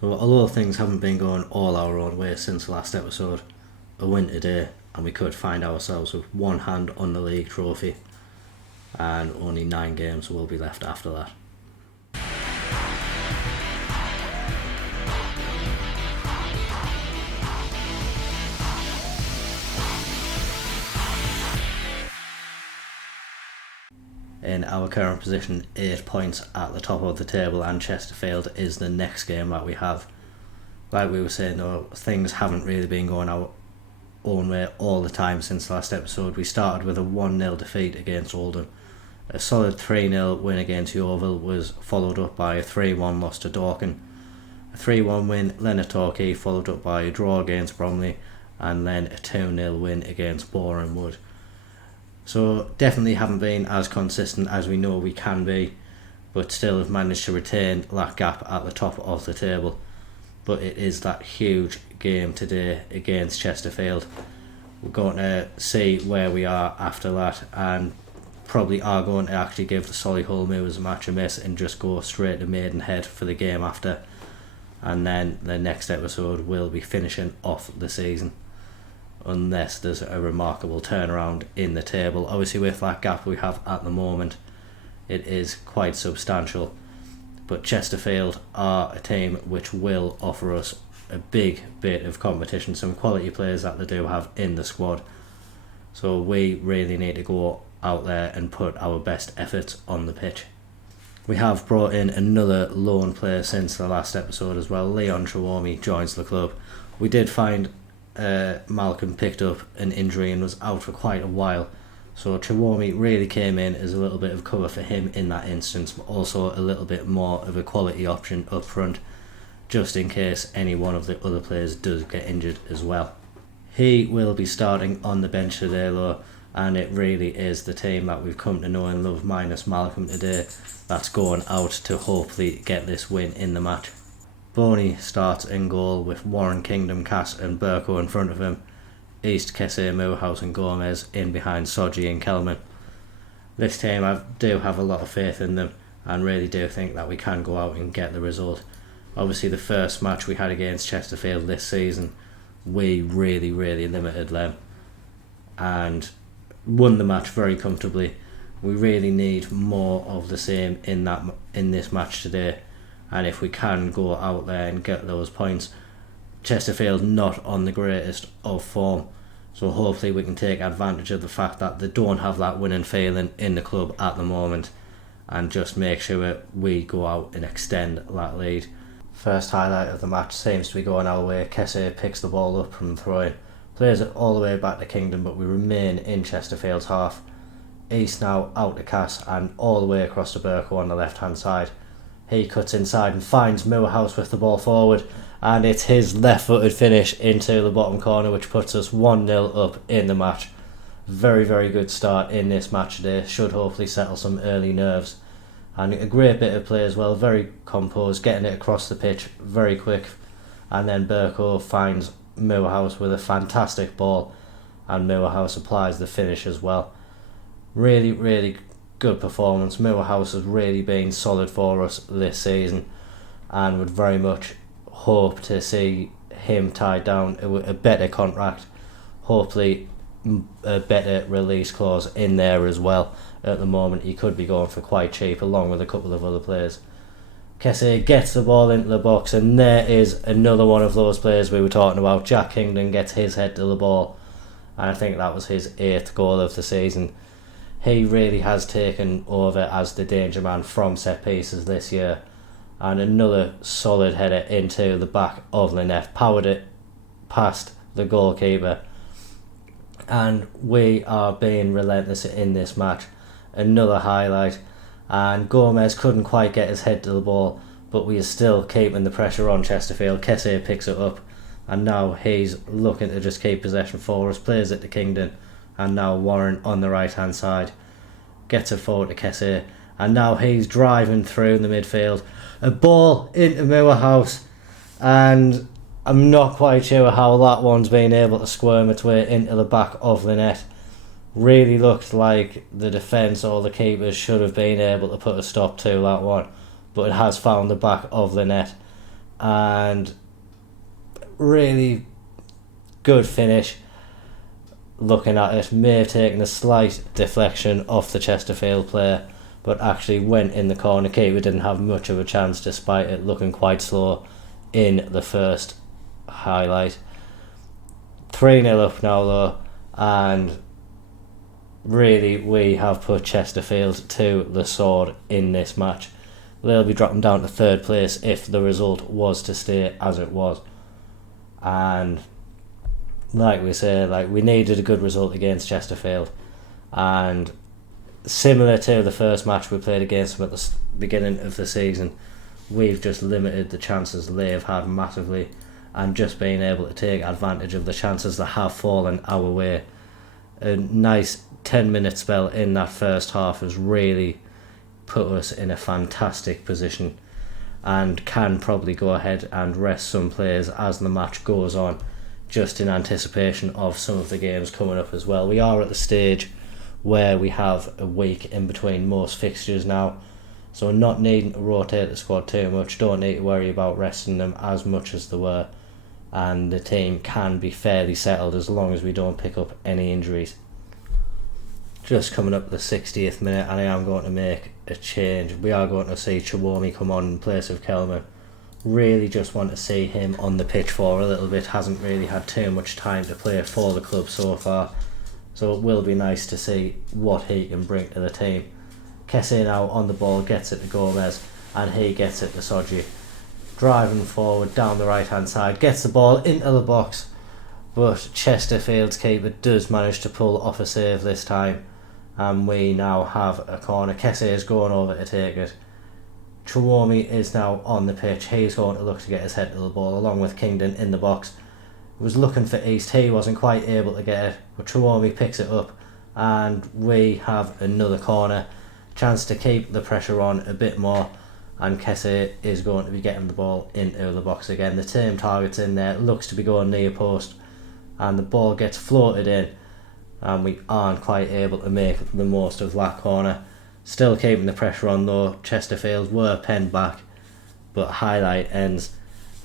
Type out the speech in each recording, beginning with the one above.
So although things haven't been going all our own way since the last episode, a win today and we could find ourselves with one hand on the league trophy, and only 9 games will be left after that. In our current position, 8 points at the top of the table, and Chesterfield is the next game that we have. Like we were saying though, things haven't really been going our own way all the time since the last episode. We started with a 1-0 defeat against Oldham. A solid 3-0 win against Yeovil was followed up by a 3-1 loss to Dorking. A 3-1 win Leonard Torquay followed up by a draw against Bromley, and then a 2-0 win against Boreham Wood. So definitely haven't been as consistent as we know we can be, but still have managed to retain that gap at the top of the table. But it is that huge game today against Chesterfield. We're going to see where we are after that, and probably are going to actually give the Solihull Movers match a miss and just go straight to Maidenhead for the game after. And then the next episode will be finishing off the season, unless there's a remarkable turnaround in the table. Obviously with that gap we have at the moment, it is quite substantial, but Chesterfield are a team which will offer us a big bit of competition, some quality players that they do have in the squad, so we really need to go out there and put our best efforts on the pitch. We have brought in another loan player since the last episode as well. Leon Chawomi joins the club. We did find Malcolm picked up an injury and was out for quite a while, so Chawomi really came in as a little bit of cover for him in that instance, but also a little bit more of a quality option up front, just in case any one of the other players does get injured as well. He will be starting on the bench today though, and it really is the team that we've come to know and love minus Malcolm today that's going out to hopefully get this win in the match. Boney starts in goal with Warren, Kingdom, Cass and Burko in front of him. East, Kesse, Moorhouse and Gomez in behind Soji and Kelman. This team, I do have a lot of faith in them and really do think that we can go out and get the result. Obviously the first match we had against Chesterfield this season, we really limited them and won the match very comfortably. We really need more of the same in this match today, and if we can go out there and get those points. Chesterfield not on the greatest of form, so hopefully we can take advantage of the fact that they don't have that winning feeling in the club at the moment and just make sure we go out and extend that lead. First highlight of the match seems to be going our way. Kesse picks the ball up from the throw-in, plays it all the way back to Kingdom, but we remain in Chesterfield's half. East now out to Cass and all the way across to Burko on the left hand side. He cuts inside and finds Moorhouse with the ball forward, and it's his left footed finish into the bottom corner which puts us 1-0 up in the match. Very good start in this match today, should hopefully settle some early nerves, and a great bit of play as well, very composed, getting it across the pitch very quick, and then Burko finds Moorhouse with a fantastic ball and Moorhouse applies the finish as well. Really good performance. Moorhouse has really been solid for us this season and would very much hope to see him tied down a better contract, hopefully a better release clause in there as well. At the moment he could be going for quite cheap along with a couple of other players. Kesse gets the ball into the box, and there is another one of those players we were talking about. Jack Kingdon gets his head to the ball, and I think that was his 8th goal of the season. He really has taken over as the danger man from set pieces this year, and another solid header into the back of the net, powered it past the goalkeeper, and we are being relentless in this match. Another highlight, and Gomez couldn't quite get his head to the ball, but we are still keeping the pressure on Chesterfield. Kesse picks it up, and now he's looking to just keep possession for us, plays it to Kingdon, and now Warren on the right hand side gets it forward to Kesse, and now he's driving through the midfield, a ball into Moorhouse, and I'm not quite sure how that one's been able to squirm its way into the back of the net. Really looked like the defence or the keepers should have been able to put a stop to that one, but it has found the back of the net. and really good finish. Looking at it, may have taken a slight deflection off the Chesterfield player, but actually went in the corner. Keeper didn't have much of a chance despite it looking quite slow in the first highlight. 3-0 up now though, and really we have put Chesterfield to the sword in this match. They'll be dropping down to third place if the result was to stay as it was. And like we say, we needed a good result against Chesterfield, and similar to the first match we played against them at the beginning of the season, we've just limited the chances they have had massively, and just being able to take advantage of the chances that have fallen our way. A nice 10-minute spell in that first half has really put us in a fantastic position, and can probably go ahead and rest some players as the match goes on, just in anticipation of some of the games coming up as well. We are at the stage where we have a week in between most fixtures now, so not needing to rotate the squad too much, don't need to worry about resting them as much as they were, and the team can be fairly settled as long as we don't pick up any injuries. Just coming up to the 60th minute, and I am going to make a change. We are going to see Chiwomi come on in place of Kelman. Really just want to see him on the pitch for a little bit. Hasn't really had too much time to play for the club so far, so it will be nice to see what he can bring to the team. Kessie now on the ball, gets it to Gomez, and he gets it to Soji. Driving forward down the right hand side, gets the ball into the box, but Chesterfield's keeper does manage to pull off a save this time, and we now have a corner. Kessie is going over to take it. Chiwomi is now on the pitch. He's going to look to get his head to the ball along with Kingdon in the box. He was looking for East. He wasn't quite able to get it, but Chiwomi picks it up, and we have another corner. Chance to keep the pressure on a bit more, and Kessie is going to be getting the ball into the box again. The same target's in there. It looks to be going near post, and the ball gets floated in, and we aren't quite able to make the most of that corner. Still keeping the pressure on though. Chesterfield were penned back, but highlight ends,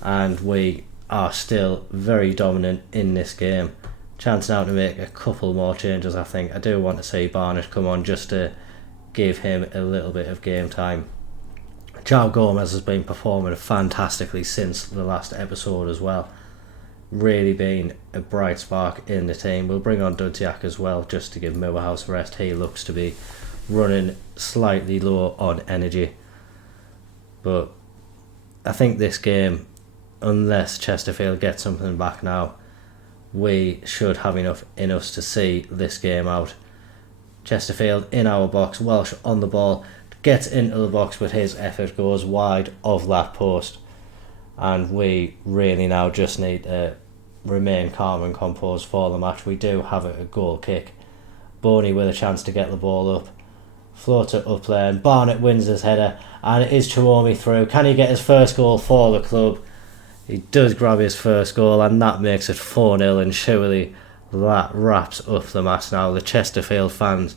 and we are still very dominant in this game. Chance now to make a couple more changes. I think I do want to see Barnett come on just to give him a little bit of game time. João Gomez has been performing fantastically since the last episode as well. Really been a bright spark in the team. We'll bring on Dudziak as well just to give Moorhouse a rest. He looks to be running slightly low on energy, but I think this game, unless Chesterfield gets something back now, we should have enough in us to see this game out. Chesterfield in our box, Welsh on the ball, gets into the box, but his effort goes wide of that post, and we really now just need to remain calm and composed for the match. We do have a goal kick. Boney with a chance to get the ball up, floats it up there, and Barnett wins his header, and it is Chiwomi through. Can he get his first goal for the club? He does grab his first goal, and that makes it 4-0, and surely that wraps up the match now. The Chesterfield fans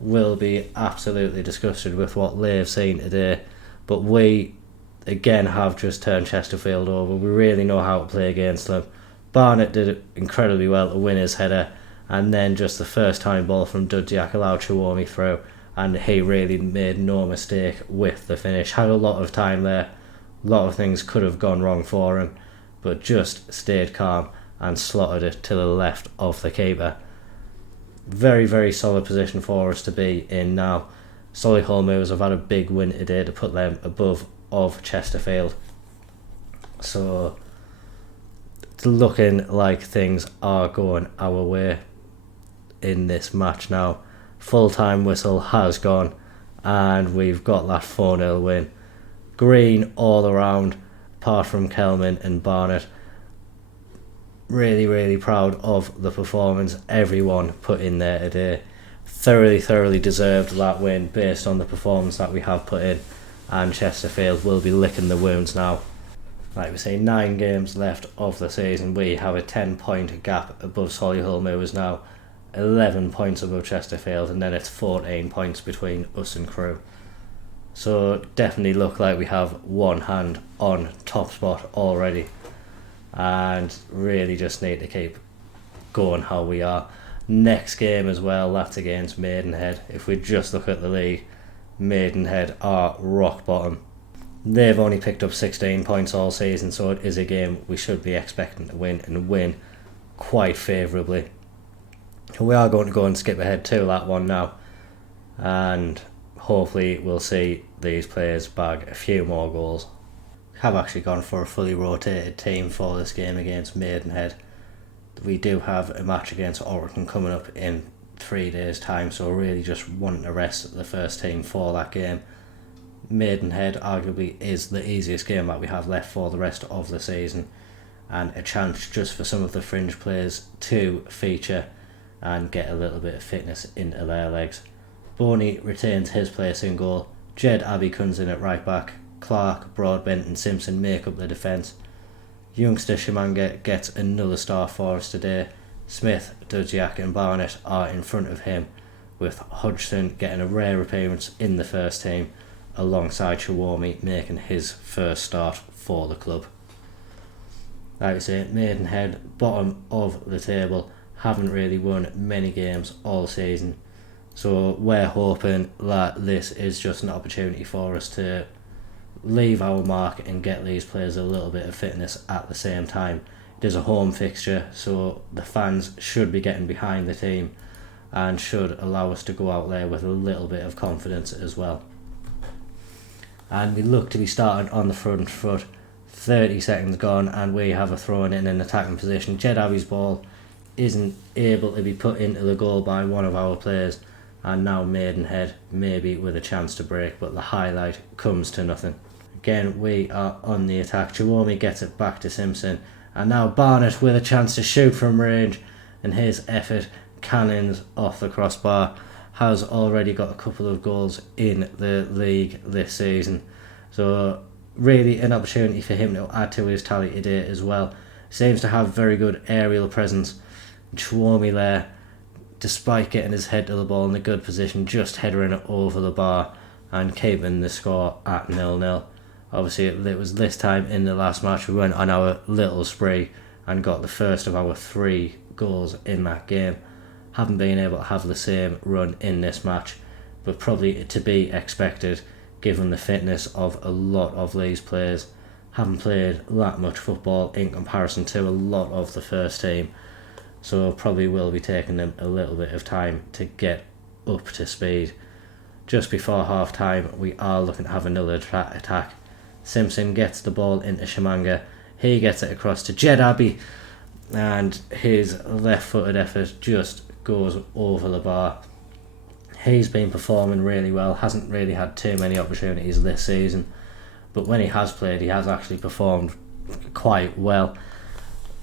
will be absolutely disgusted with what they've seen today, but we again have just turned Chesterfield over. We really know how to play against them. Barnett did incredibly well to win his header, and then just the first time ball from Dudziak allowed Chiwomi through, and he really made no mistake with the finish. Had a lot of time there, a lot of things could have gone wrong for him, but just stayed calm and slotted it to the left of the keeper. Very, very solid position for us to be in now. Solihull Moors have had a big win today to put them above of Chesterfield, so it's looking like things are going our way in this match now. Full-time whistle has gone, and we've got that 4-0 win. Green all around, apart from Kelman and Barnett. Really, really proud of the performance everyone put in there today. Thoroughly deserved that win based on the performance that we have put in, and Chesterfield will be licking the wounds now. Like we say, 9 games left of the season. We have a 10-point gap above Solihull Moors now, 11 points above Chesterfield, and then it's 14 points between us and Crewe. So definitely look like we have one hand on top spot already, and really just need to keep going how we are. Next game as well, that's against Maidenhead. If we just look at the league, Maidenhead are rock bottom. They've only picked up 16 points all season, so it is a game we should be expecting to win, and win quite favourably. We are going to go and skip ahead to that one now, and hopefully we'll see these players bag a few more goals. We have actually gone for a fully rotated team for this game against Maidenhead. We do have a match against Orton coming up in 3 days' time, so really just wanting to rest the first team for that game. Maidenhead arguably is the easiest game that we have left for the rest of the season, and a chance just for some of the fringe players to feature and get a little bit of fitness into their legs. Boney retains his place in goal. Jed Abbey comes in at right back. Clark, Broadbent and Simpson make up the defence. Youngster Shimanga gets another star for us today. Smith, Dudziak and Barnett are in front of him, with Hodgson getting a rare appearance in the first team, alongside Chiwami making his first start for the club. Like I say, Maidenhead, bottom of the table, haven't really won many games all season, so we're hoping that this is just an opportunity for us to leave our mark and get these players a little bit of fitness at the same time. It is a home fixture, so the fans should be getting behind the team and should allow us to go out there with a little bit of confidence as well. And we look to be starting on the front foot. 30 seconds gone and we have a throw in an attacking position. Jed Abbey's ball isn't able to be put into the goal by one of our players, and now Maidenhead maybe with a chance to break, but the highlight comes to nothing. Again, we are on the attack. Chiwami gets it back to Simpson, and now Barnett with a chance to shoot from range, and his effort cannons off the crossbar. Has already got a couple of goals in the league this season, so really an opportunity for him to add to his tally today as well. Seems to have very good aerial presence. Chiwami there, despite getting his head to the ball in a good position, just headering it over the bar and keeping the score at 0-0. Obviously it was this time in the last match we went on our little spree and got the first of our 3 goals in that game. Haven't been able to have the same run in this match, but probably to be expected given the fitness of a lot of these players. Haven't played that much football in comparison to a lot of the first team, so probably will be taking them a little bit of time to get up to speed. Just before half time we are looking to have another attack. Simpson gets the ball into Shimanga, he gets it across to Jed Abbey, and his left footed effort just goes over the bar. He's been performing really well, hasn't really had too many opportunities this season, but when he has played he has actually performed quite well.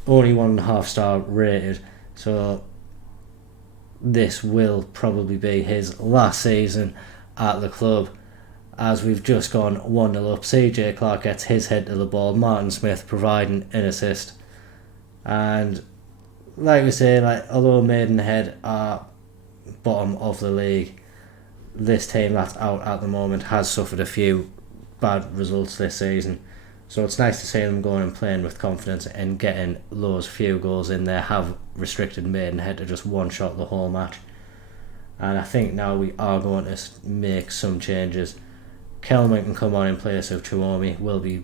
Only 1.5 star rated, so this will probably be his last season at the club, as we've just gone 1-0 up. CJ Clark gets his head to the ball, Martin Smith providing an assist, and like we say, although Maidenhead are bottom of the league, this team that's out at the moment has suffered a few bad results this season, so it's nice to see them going and playing with confidence and getting those few goals in there. Have restricted Maidenhead to just one shot the whole match, and I think now we are going to make some changes. Kelman can come on in place of Chiwami. Will be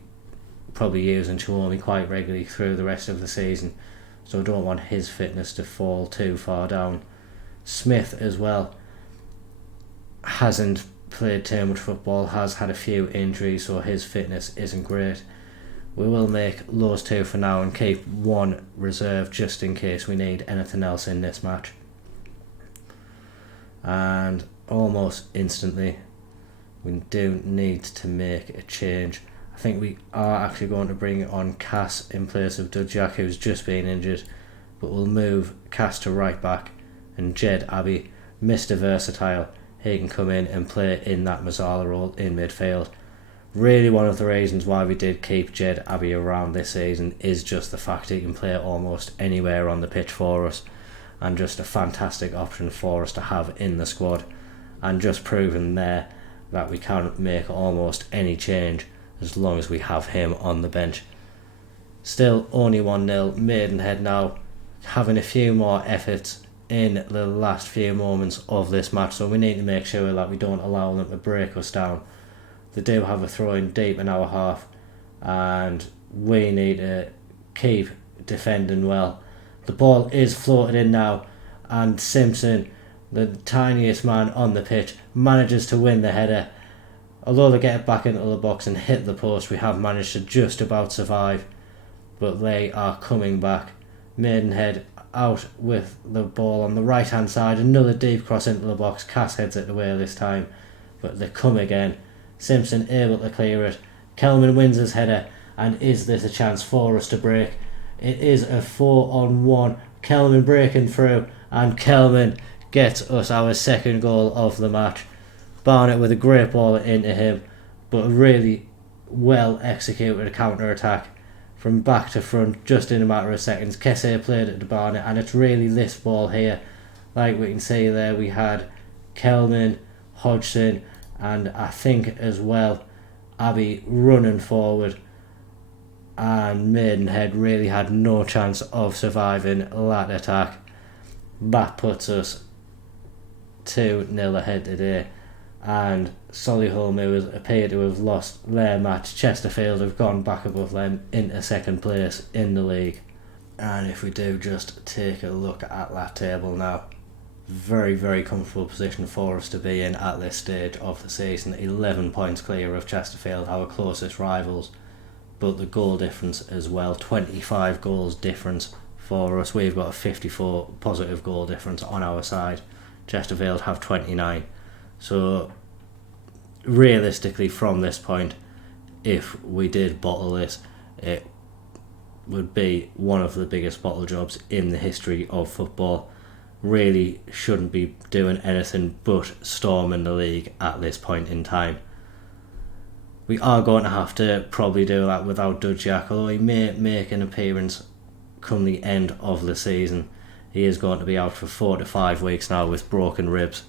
probably using Chiwami quite regularly through the rest of the season, so I don't want his fitness to fall too far down. Smith as well hasn't played too much football, has had a few injuries, so his fitness isn't great. We will make those 2 for now and keep 1 reserve just in case we need anything else in this match. And almost instantly we do need to make a change. I think we are actually going to bring on Cass in place of Dudziak, who's just been injured, but we'll move Cass to right back, and Jed Abbey, Mr. Versatile, he can come in and play in that Mazzala role in midfield. Really one of the reasons why we did keep Jed Abbey around this season is just the fact he can play almost anywhere on the pitch for us, and just a fantastic option for us to have in the squad, and just proven there that we can make almost any change as long as we have him on the bench. Still only 1-0. Maidenhead now having a few more efforts in the last few moments of this match, so we need to make sure that we don't allow them to break us down. They do have a throw in deep in our half, and we need to keep defending well. The ball is floated in now, and Simpson, the tiniest man on the pitch, manages to win the header. Although they get it back into the box and hit the post, we have managed to just about survive, but they are coming back. Maidenhead out with the ball on the right hand side, another deep cross into the box. Cass heads it away this time, but they come again. Simpson able to clear it. Kelman wins his header, and is this a chance for us to break? It is a 4-on-1. Kelman breaking through, and Kelman gets us our second goal of the match. Barnett with a great ball into him, but a really well executed counter attack from back to front just in a matter of seconds. Kesse played it to Barnett, and it's really this ball here. Like we can see there, we had Kelman, Hodgson, and I think as well Abbey running forward, and Maidenhead really had no chance of surviving that attack. That puts us 2-0 ahead today, and Solihull, who appear to have lost their match, Chesterfield have gone back above them into second place in the league. And if we do just take a look at that table now, very, very comfortable position for us to be in at this stage of the season. 11 points clear of Chesterfield, our closest rivals, but the goal difference as well, 25 goals difference for us. We've got a 54 positive goal difference on our side. Chesterfield have 29. So realistically, from this point, if we did bottle this, it would be one of the biggest bottle jobs in the history of football. Really shouldn't be doing anything but storming the league at this point in time. We are going to have to probably do that without Dudjak, although he may make an appearance come the end of the season. He is going to be out for 4 to 5 weeks now with broken ribs,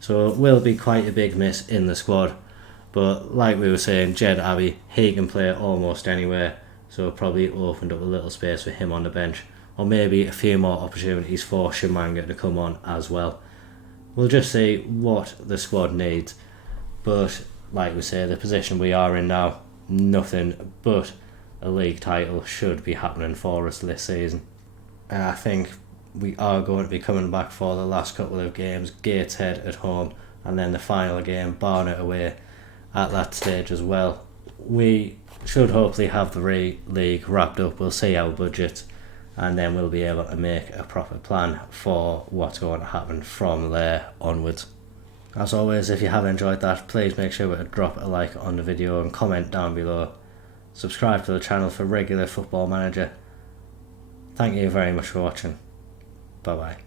so it will be quite a big miss in the squad. But like we were saying, Jed Abbey, he can play almost anywhere, so it probably opened up a little space for him on the bench, or maybe a few more opportunities for Shimanga to come on as well. We'll just see what the squad needs, but like we say, the position we are in now, nothing but a league title should be happening for us this season. And I think we are going to be coming back for the last couple of games, Gateshead at home, and then the final game, Barnet away, at that stage as well. We should hopefully have the league wrapped up. We'll see our budget, and then we'll be able to make a proper plan for what's going to happen from there onwards. As always, if you have enjoyed that, please make sure to drop a like on the video and comment down below. Subscribe to the channel for regular Football Manager. Thank you very much for watching. Bye bye.